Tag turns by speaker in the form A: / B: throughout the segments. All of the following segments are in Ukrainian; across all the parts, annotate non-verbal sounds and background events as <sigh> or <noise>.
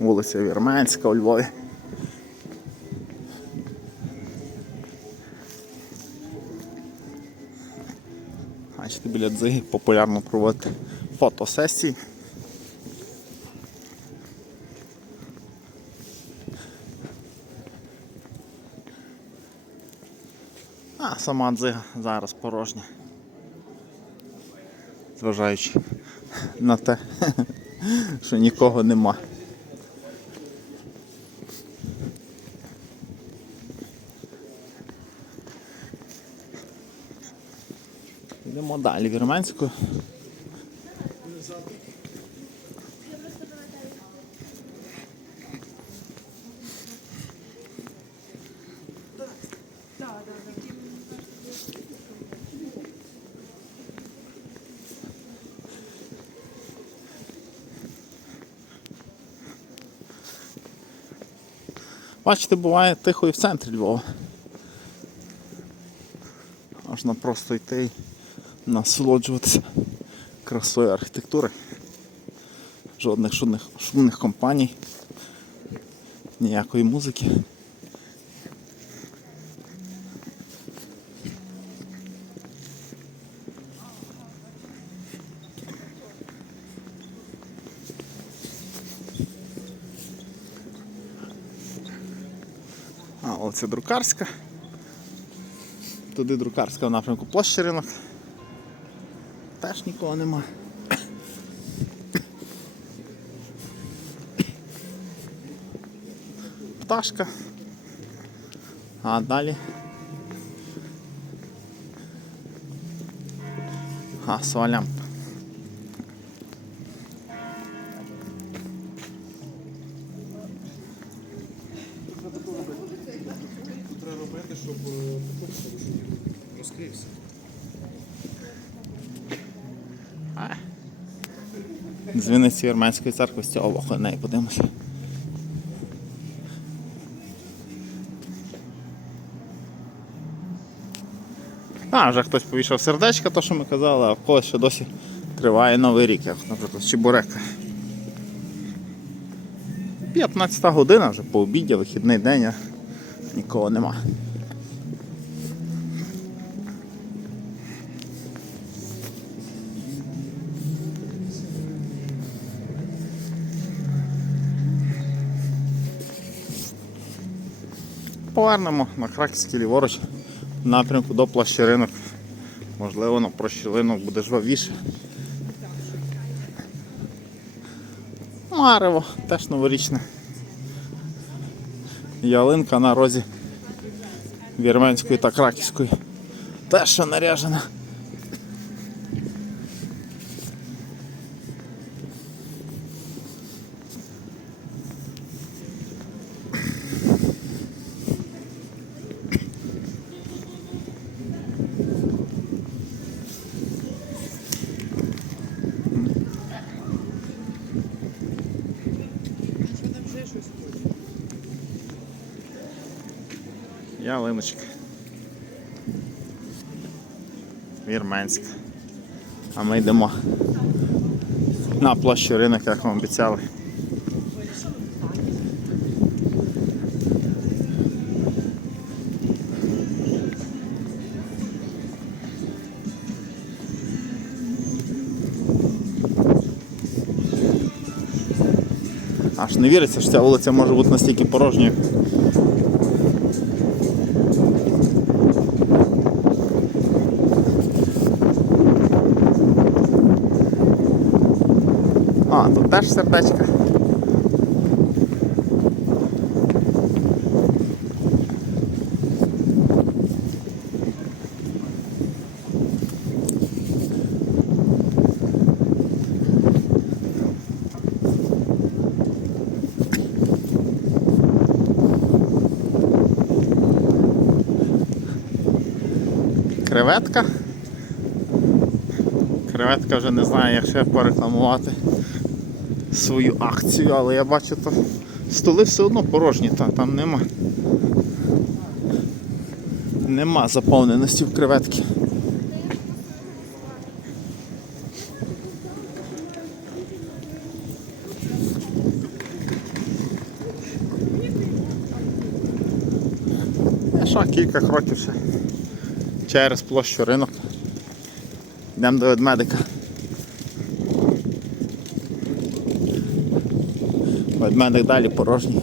A: Вулиця Вірменська у Львові. Бачите, біля дзиги популярно проводити фотосесії. А сама дзига зараз порожня. Зважаючи на те, <laughs> що нікого нема. Йдемо далі вірменською. Бачите, буває тихо і в центрі Львова. Можна просто йти насолоджуватися красою архітектури. Жодних шумних, шумних компаній, ніякої музики. А, оце друкарська. Туди друкарська в напрямку площі ринок. Теж нікого нема. Пташка. А далі. Газова лямпа.
B: Треба робити, щоб е, розкрився.
A: З Вінниці Вірменської церкви з цього боку неї подивимося. А, вже хтось повішав сердечко, то що ми казали, а в когось ще досі триває новий рік, як, наприклад, Чебурека. 15 година вже по обіді, вихідний день, а нікого нема. Повернемо на Краківський ліворуч в напрямку до плащеринок. Можливо, на прощелинок буде жвавіше. Марево, теж новорічне. Ялинка на розі Вірменської та Краківської. Теж ще наряжена. Ялиночка. Вірменська. А ми йдемо на площу ринок, як вам обіцяли. Аж не віриться, що ця вулиця може бути настільки порожньою. А, тут теж сердечко. Креветка. Креветка вже не знає, як ще порекламувати свою акцію, але я бачу, то столи все одно порожні, та, там нема. Нема заповненості в креветки. Що, кілька кроків ще через площу ринок. Йдемо до ведмедика. Ведмедик далі порожній.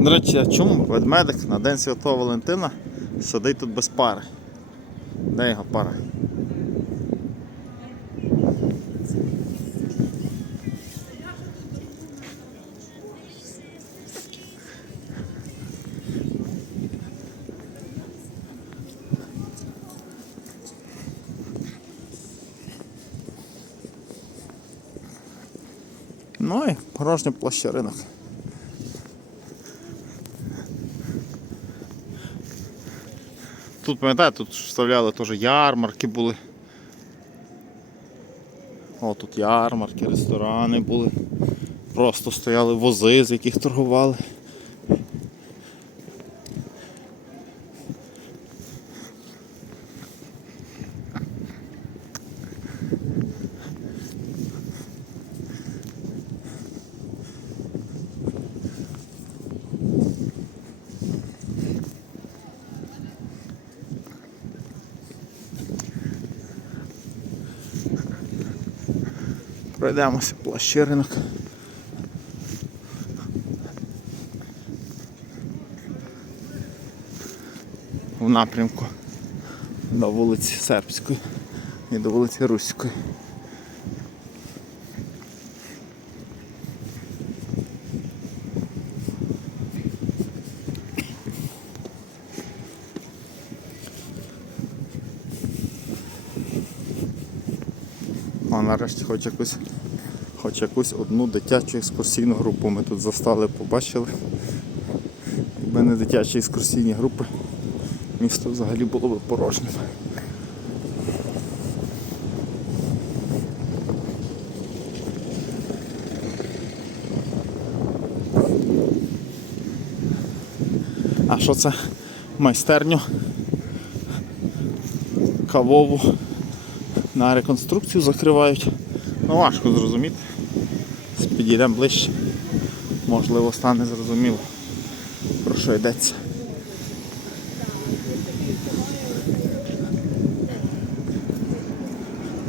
A: До речі, а чому ведмедик на День Святого Валентина сидить тут без пари? Де його пара? Ну і порожня площа ринок. Тут, пам'ятаєте, тут вставляли теж ярмарки були. О, тут ярмарки, ресторани були. Просто стояли вози, з яких торгували. Пройдемося площі ринок. В напрямку до вулиці Сербської і до вулиці Руської. Нарешті хоч якусь, хоч якусь одну дитячу екскурсійну групу ми тут застали, побачили. Якби не дитячі екскурсійні групи, місто взагалі було б порожнім. А що це? Майстерню кавову на реконструкцію закривають. Ну важко зрозуміти. Підійдемо ближче. Можливо, стане зрозуміло, про що йдеться.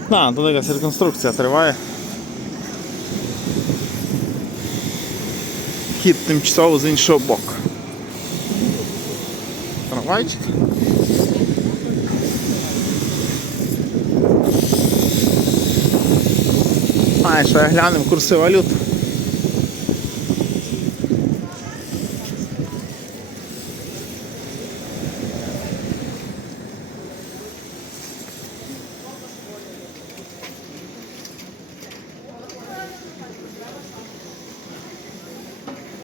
A: А, тут якась реконструкція триває. Вхід тимчасово з іншого боку. Трамвайчик. І що я глянув курси валют.